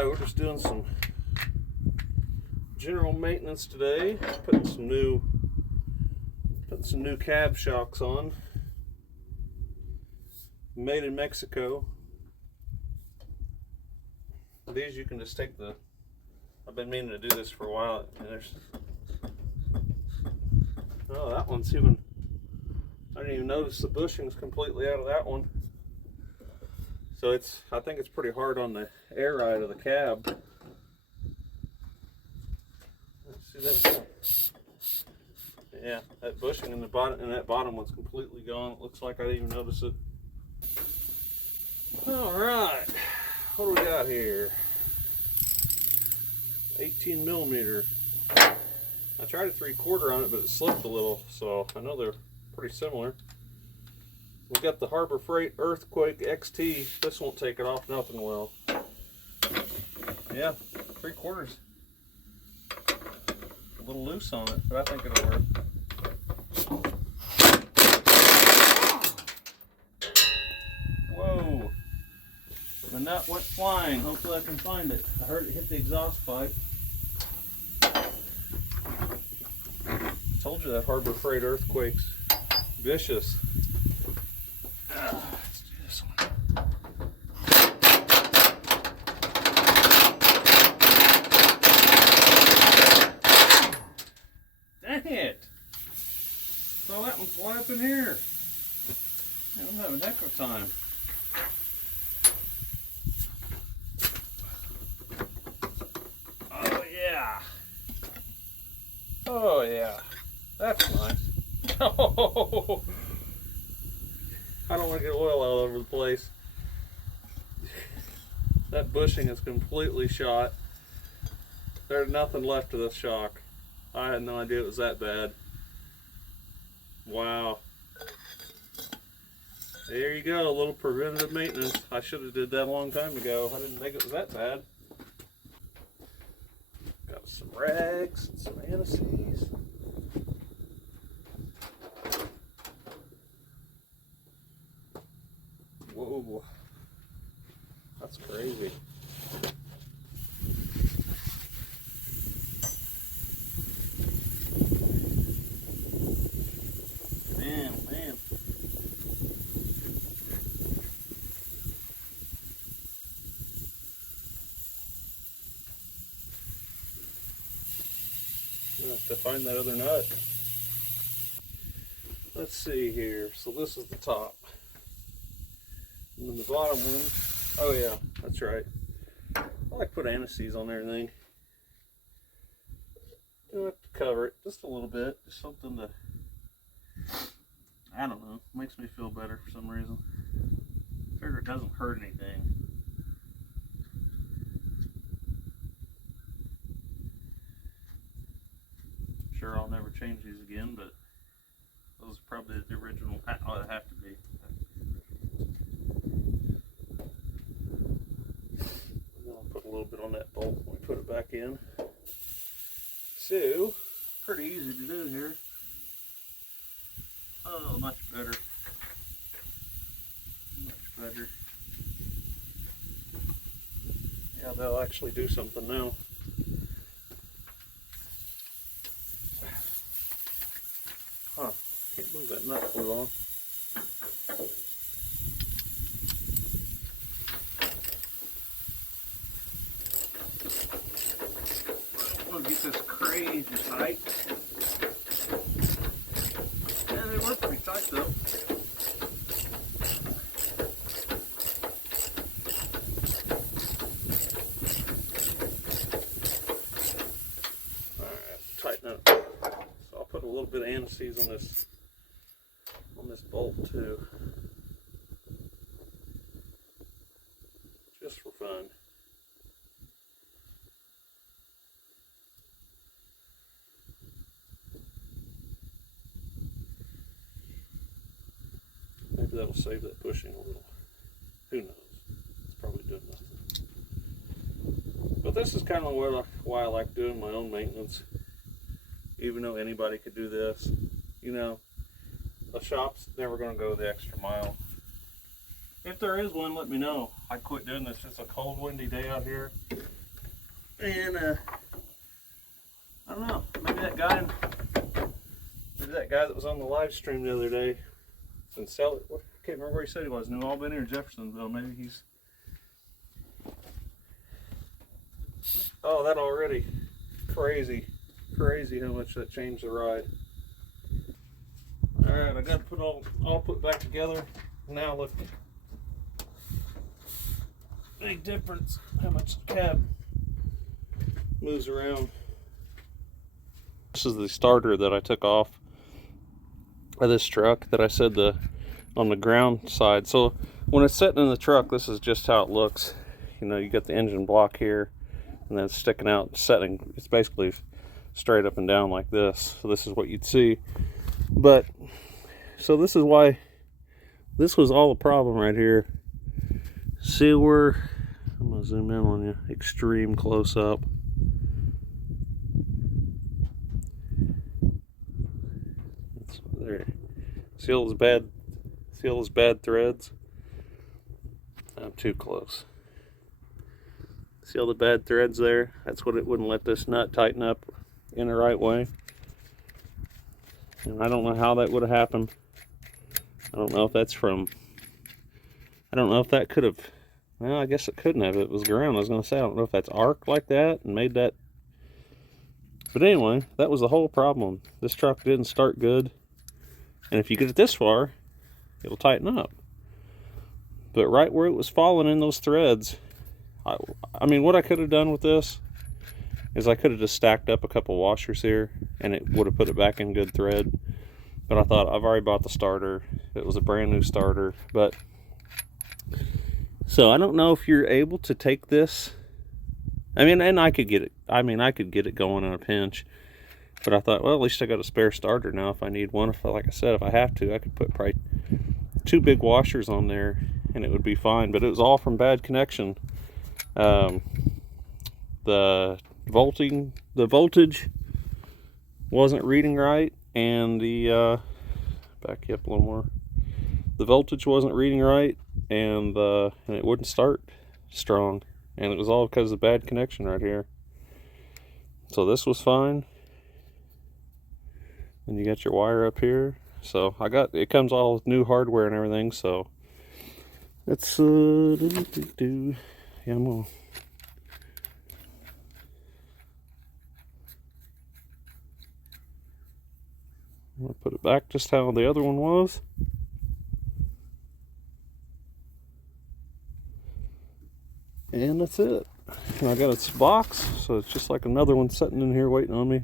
Alright, we're just doing some general maintenance today. Putting some new cab shocks on. Made in Mexico. These you can just take the, I've been meaning to do this for a while, and there's, oh, that one's even, I didn't even notice the bushing's completely out of that one. So I think it's pretty hard on the air ride of the cab. Let's see that. Yeah, that bushing in the bottom, and that bottom one's completely gone. It looks like I didn't even notice it. All right, what do we got here? 18 millimeter. I tried a 3/4 on it, but it slipped a little, so I know they're pretty similar. We got the Harbor Freight Earthquake XT. This won't take it off, nothing will. Yeah, 3/4. A little loose on it, but I think it'll work. Whoa! The nut went flying. Hopefully I can find it. I heard it hit the exhaust pipe. I told you that Harbor Freight Earthquake's vicious. Let's do this one. Dang it! Saw that one fly up in here. Man, I'm having a heck of a time. Oh yeah. Oh yeah. That's nice. Oh, I don't want to get oil all over the place. That bushing is completely shot. There's nothing left of this shock. I had no idea it was that bad. Wow. There you go, a little preventative maintenance. I should have did that a long time ago. I didn't think it was that bad. Got some rags and some anti-seize. Whoa, that's crazy. Man. I have to find that other nut. Let's see here. So this is the top. And then the bottom one, oh yeah, that's right. I like to put anti-seize on everything. You have to cover it just a little bit, just something to, I don't know, makes me feel better for some reason. I figure it doesn't hurt anything. Sure, I'll never change these again, but those are probably the original. Oh, they have to be. I'll put a little bit on that bolt when we put it back in. So, pretty easy to do here. Oh, much better. Much better. Yeah, they'll actually do something now. Huh, can't move that nut too long. Get this crazy tight. Yeah, they work pretty tight though. Alright, tighten up. So I'll put a little bit of anti-seize on this bolt too. Just for fun. Maybe that'll save that bushing a little. Who knows? It's probably doing nothing. But this is kind of why I like doing my own maintenance. Even though anybody could do this. You know, the shop's never going to go the extra mile. If there is one, let me know. I quit doing this. It's a cold, windy day out here. And I don't know, maybe that guy that was on the live stream the other day and sell it. I can't remember where he said he was, New Albany or Jeffersonville. Maybe he's. Oh, that already crazy how much that changed the ride. All right, I got to put all put back together. Now look, big difference how much the cab moves around. This is the starter that I took off of this truck that I said on the ground side. So when it's sitting in the truck, this is just how it looks. You know, you got the engine block here, and then it's sticking out, setting. It's basically straight up and down like this. So this is what you'd see. But so this is why this was all a problem right here. See where I'm gonna zoom in on you, extreme close up. There. See all those bad threads? I'm too close. See all the bad threads there? That's what it wouldn't let this nut tighten up in the right way. And I don't know how that would have happened. I don't know if that's from, I don't know if that could have, well, I guess it couldn't have. It was ground. I was going to say, I don't know if that's arc like that and made that. But anyway, that was the whole problem. This truck didn't start good. And if you get it this far, it'll tighten up. But right where it was falling in those threads, I mean, what I could have done with this is I could have just stacked up a couple washers here and it would have put it back in good thread. But I thought, I've already bought the starter. It was a brand new starter. But so I don't know if you're able to take this. I mean, and I could get it. I mean, I could get it going in a pinch. But I thought, well, at least I got a spare starter now if I need one. If, like I said, if I have to, I could put probably 2 big washers on there and it would be fine. But it was all from bad connection. The voltage wasn't reading right, and the back you up a little more. The voltage wasn't reading right, and it wouldn't start strong, and it was all because of bad connection right here. So this was fine. And you got your wire up here. So it comes all with new hardware and everything. So it's yeah, I'm gonna put it back just how the other one was. And that's it. And I got its box, so it's just like another one sitting in here waiting on me.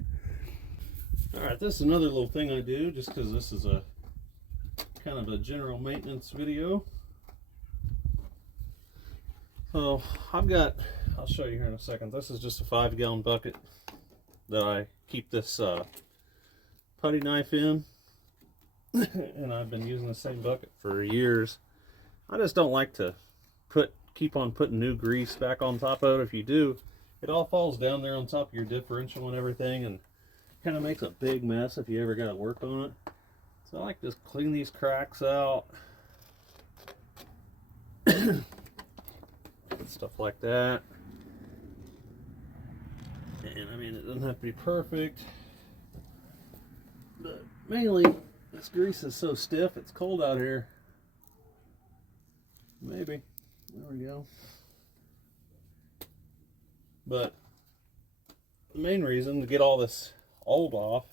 Alright, this is another little thing I do just because this is a kind of a general maintenance video. So I'll show you here in a second. This is just a 5-gallon bucket that I keep this putty knife in. And I've been using the same bucket for years. I just don't like to keep on putting new grease back on top of it. If you do, it all falls down there on top of your differential and everything, and kind of makes a big mess if you ever got to work on it. So I like to just clean these cracks out. Stuff like that. And I mean, it doesn't have to be perfect, but mainly this grease is so stiff. It's cold out here. Maybe. There we go. But the main reason to get all this old off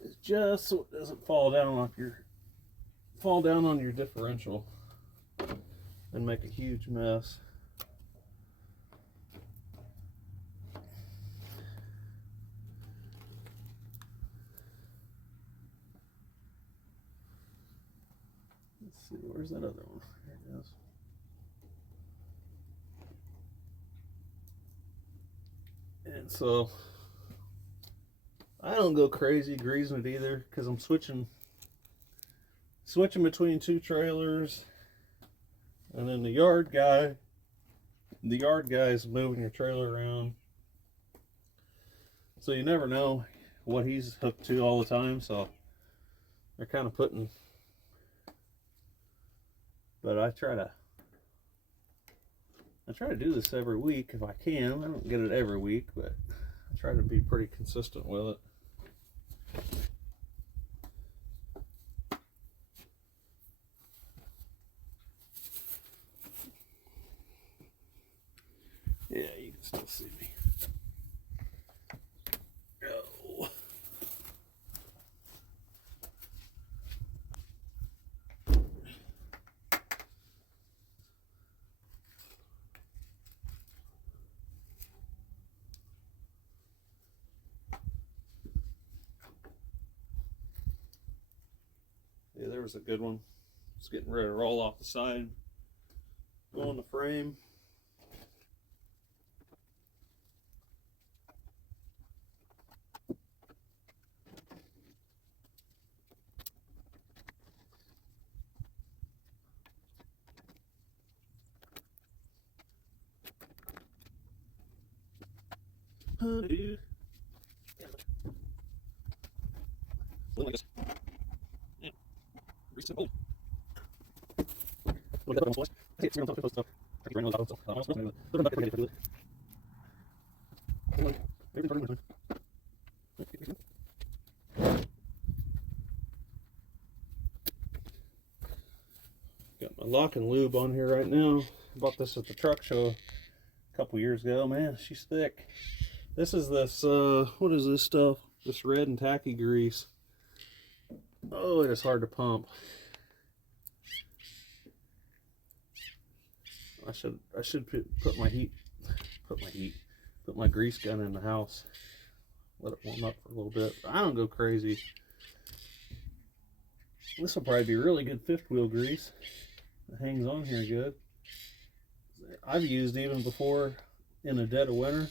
is just so it doesn't fall down on your differential and make a huge mess. Let's see, where's that other one? Here it goes. And so I don't go crazy greasing it either, because I'm switching between 2 trailers, and then the yard guy is moving your trailer around, so you never know what he's hooked to all the time. So they're kind of putting, but I I try to do this every week if I can. I don't get it every week, but I try to be pretty consistent with it. Yeah, you can still see me. Oh. Yeah, there was a good one. It's getting ready to roll off the side. Go on the frame. Dude. Like this. Yeah. Reasonable. Look at that one. I see it's on top of stuff. I ran out of stuff. I was going to back to it. Got my lock and lube on here right now. Bought this at the truck show a couple years ago. Man, she's thick. This is this, what is this stuff? This red and tacky grease. Oh, it is hard to pump. I should put my grease gun in the house. Let it warm up for a little bit. I don't go crazy. This will probably be really good fifth wheel grease. It hangs on here good. I've used even before in the dead of winter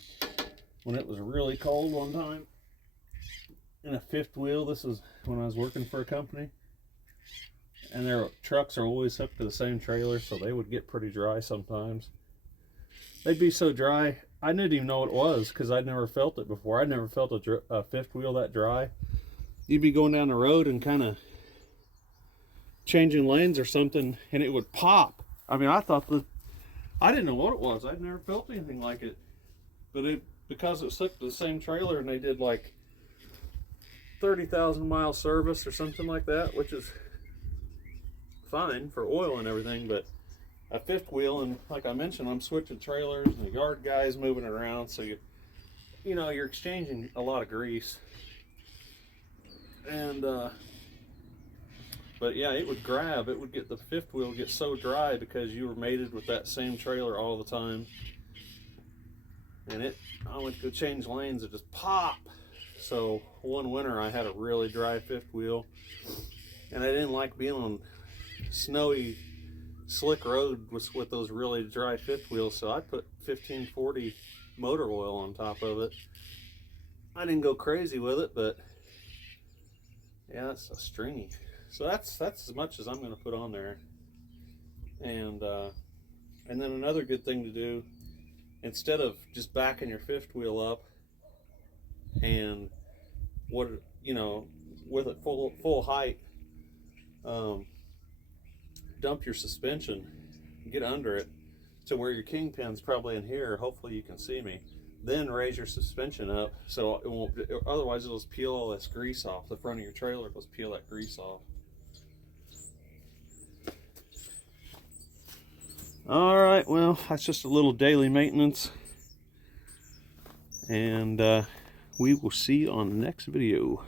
when it was really cold one time. In a fifth wheel, this was when I was working for a company, and their trucks are always hooked to the same trailer, so they would get pretty dry sometimes. They'd be so dry, I didn't even know what it was because I'd never felt it before. I'd never felt a fifth wheel that dry. You'd be going down the road and kind of changing lanes or something, and it would pop. I mean, I didn't know what it was. I'd never felt anything like it, but because it was hooked to the same trailer, and they did like 30,000 mile service or something like that, which is fine for oil and everything, but a fifth wheel, and like I mentioned, I'm switching trailers and the yard guy's moving around, so you know, you're exchanging a lot of grease. And but yeah, it would get the fifth wheel get so dry because you were mated with that same trailer all the time. And I went to go change lanes, it just pop. So one winter I had a really dry fifth wheel, and I didn't like being on snowy, slick road with those really dry fifth wheels, so I put 1540 motor oil on top of it. I didn't go crazy with it, but yeah, it's a stringy. So that's as much as I'm going to put on there. And then another good thing to do, instead of just backing your fifth wheel up and with it full height, dump your suspension, get under it to where your kingpin's probably in here. Hopefully you can see me. Then raise your suspension up so it won't, otherwise it'll just peel all this grease off the front of your trailer. It'll just peel that grease off. All right, well, that's just a little daily maintenance, and we will see you on the next video.